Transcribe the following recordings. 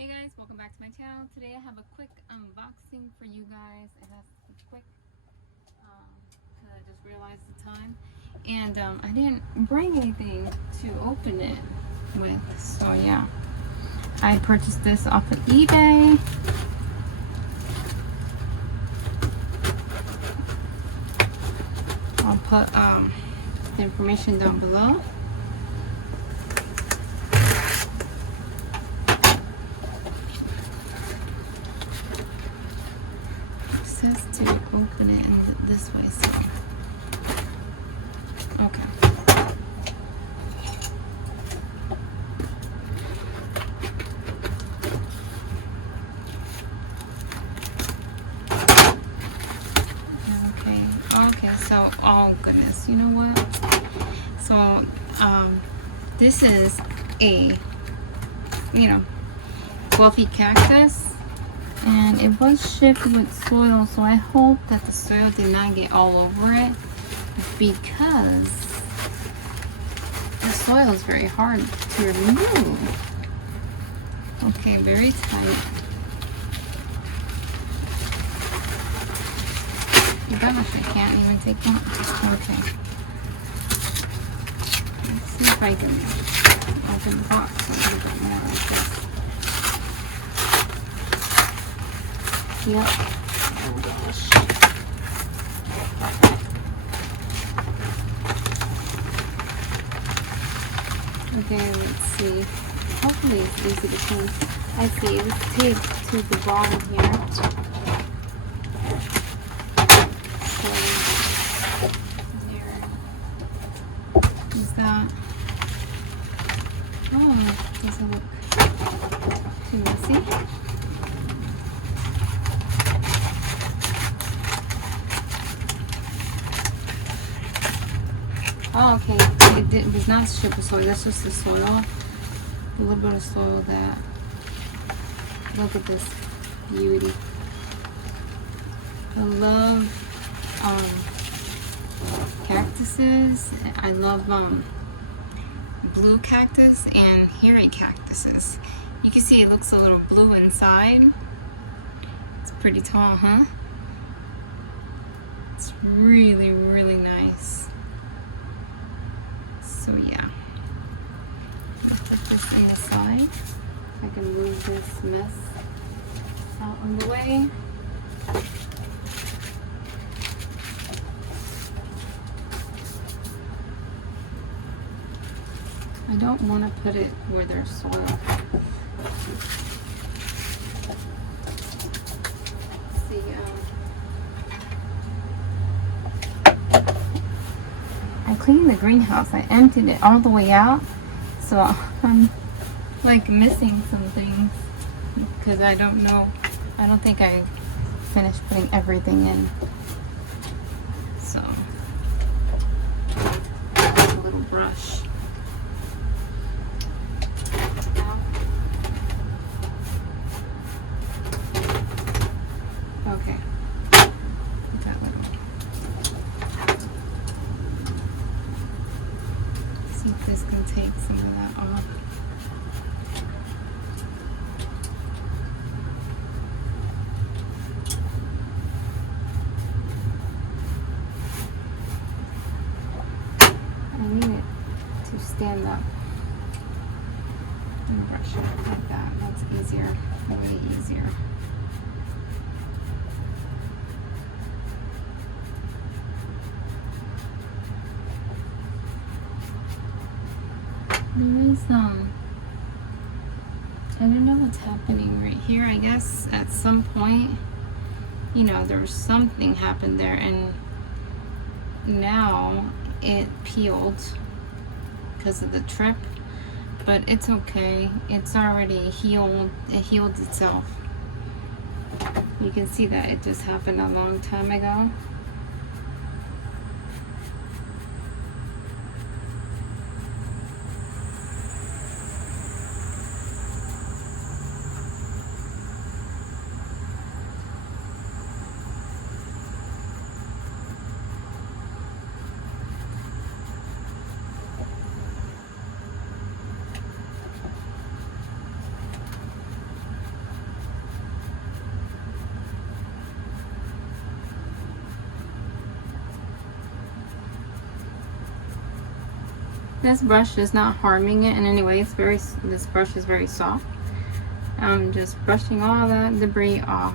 Hey guys, welcome back to my channel. Today I have a quick unboxing for you guys. It has to be quick because I just realized the time. And I didn't bring anything to open it with. So yeah, I purchased this off of eBay. I'll put the information down below. It says to open it in this way, so okay. Okay, so oh goodness, you know what? So this is a fluffy cactus. And it was shipped with soil, so I hope that the soil did not get all over it, because the soil is very hard to remove. Okay, very tight. Gosh, I can't even take one. Okay. Let's see if I can open the box a little bit more like this. Yep. Oh gosh. Okay, let's see. Hopefully it's easy to clean. I see it's taped to the bottom here. So, there is that. Oh, it doesn't look too messy. Oh, okay. It was not shipped with soil. That's just the soil. A little bit of soil that. Look at this beauty. I love cactuses. I love blue cactus and hairy cactuses. You can see it looks a little blue inside. It's pretty tall, huh? It's really, really nice. So yeah, I'll put this aside. I can move this mess out of the way. I don't want to put it where there's soil. See, I cleaned the greenhouse. I emptied it all the way out, so I'm like missing some things because I don't know. I don't think I finished putting everything in. So, a little brush. Okay. See if this can take some of that off. I need it to stand up and brush it like that. That's easier, way easier. There is I don't know what's happening right here. I guess at some point, there was something happened there, and now it peeled because of the trip, but it's okay. It's already healed. It healed itself. You can see that it just happened a long time ago. this brush is not harming it in any way. This brush is very soft. I'm just brushing all that debris off.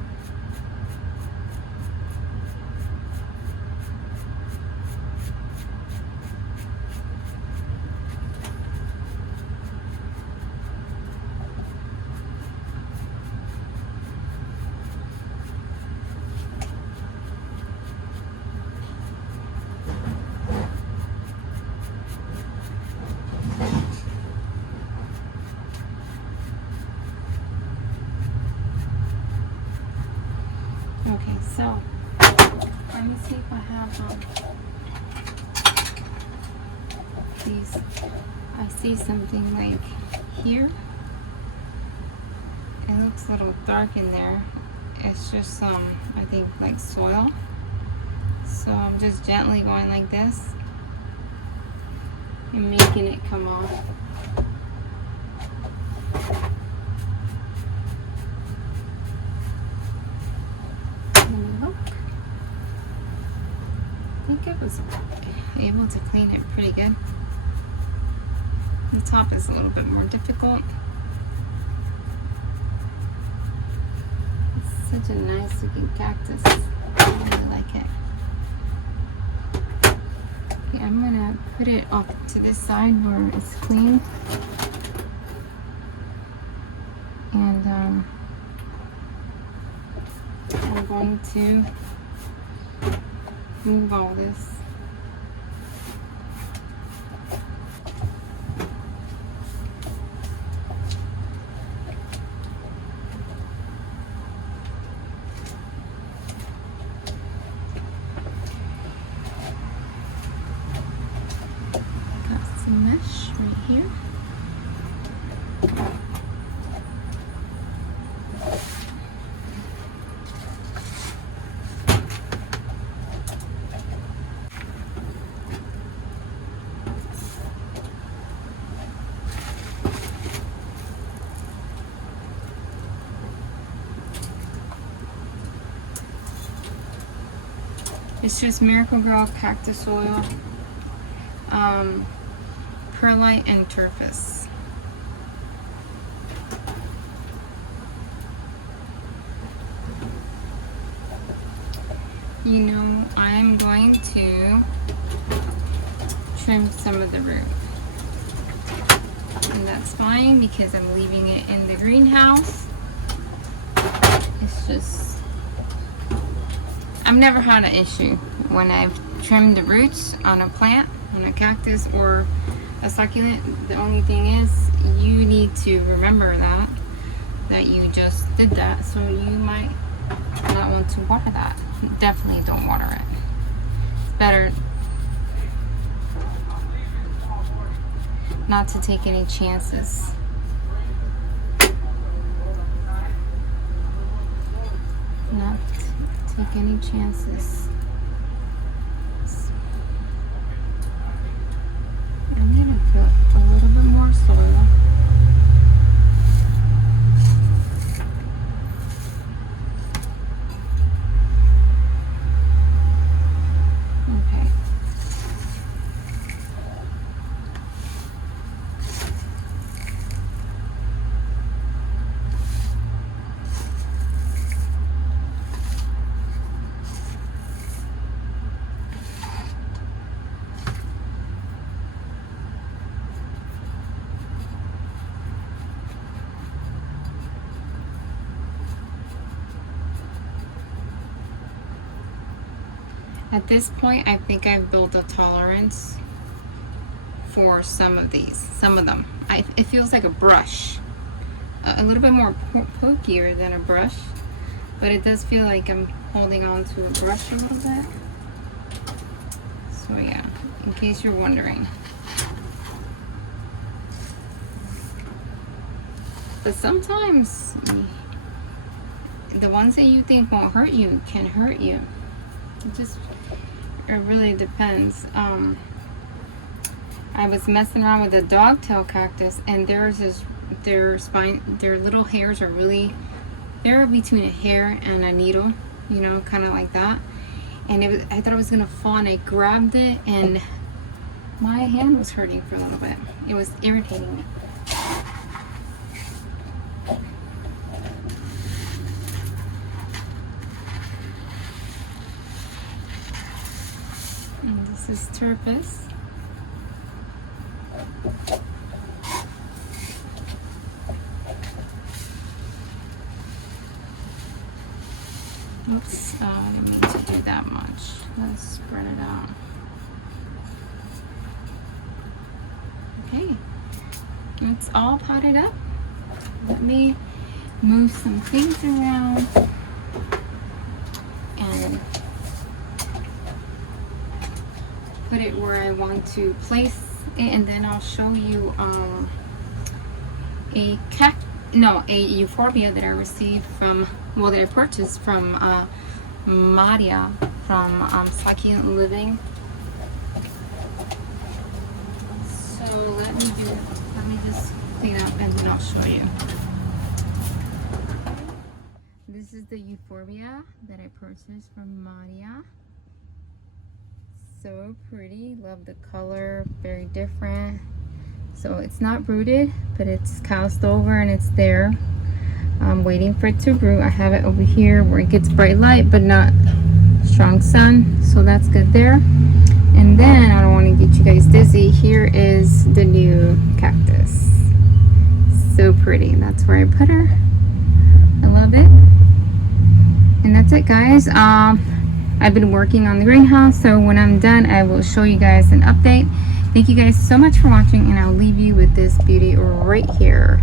Okay, so let me see if I have these. I see something like here. It looks a little dark in there. It's just I think like soil. So I'm just gently going like this and making it come off. I think I was able to clean it pretty good. The top is a little bit more difficult. It's such a nice looking cactus. I really like it. Okay, I'm gonna put it off to this side where it's clean. And I'm going to move all this. Got some mesh right here. It's just Miracle Grow cactus oil, perlite, and turfus. You know, I'm going to trim some of the root. And that's fine because I'm leaving it in the greenhouse. It's just, I've never had an issue when I've trimmed the roots on a plant, on a cactus or a succulent. The only thing is you need to remember that you just did that, so you might not want to water that. Definitely don't water it. It's better not to take any chances. Not take any chances. I'm gonna put a little bit more soil. Okay. At this point, I think I've built a tolerance for some of them. It feels like a brush, a little bit more pokier than a brush, but it does feel like I'm holding on to a brush a little bit. So yeah, in case you're wondering. But sometimes the ones that you think won't hurt you can hurt you. It really depends. I was messing around with a dogtail cactus, and their little hairs are really, they're between a hair and a needle, you know, kind of like that. And I thought it was gonna fall, and I grabbed it, and My hand was hurting for a little bit. It was irritating me. And this is Turpus. Oops, I didn't mean to do that much. Let's spread it out. Okay, it's all potted up. Let me move some things around and put it where I want to place it, and then I'll show you a euphorbia that I received from, well, that I purchased from Maria from Succulent Living. So let me just clean up and then I'll show you. This is the euphorbia that I purchased from Maria. So pretty, love the color, very different. So it's not rooted, but it's cast over and it's there. I'm waiting for it to root. I have it over here where it gets bright light but not strong sun, so that's good there. And then, I don't want to get you guys dizzy, here is the new cactus. So pretty. That's where I put her. I love it. And that's it, guys. I've been working on the greenhouse, so when I'm done I will show you guys an update. Thank you guys so much for watching, and I'll leave you with this beauty right here.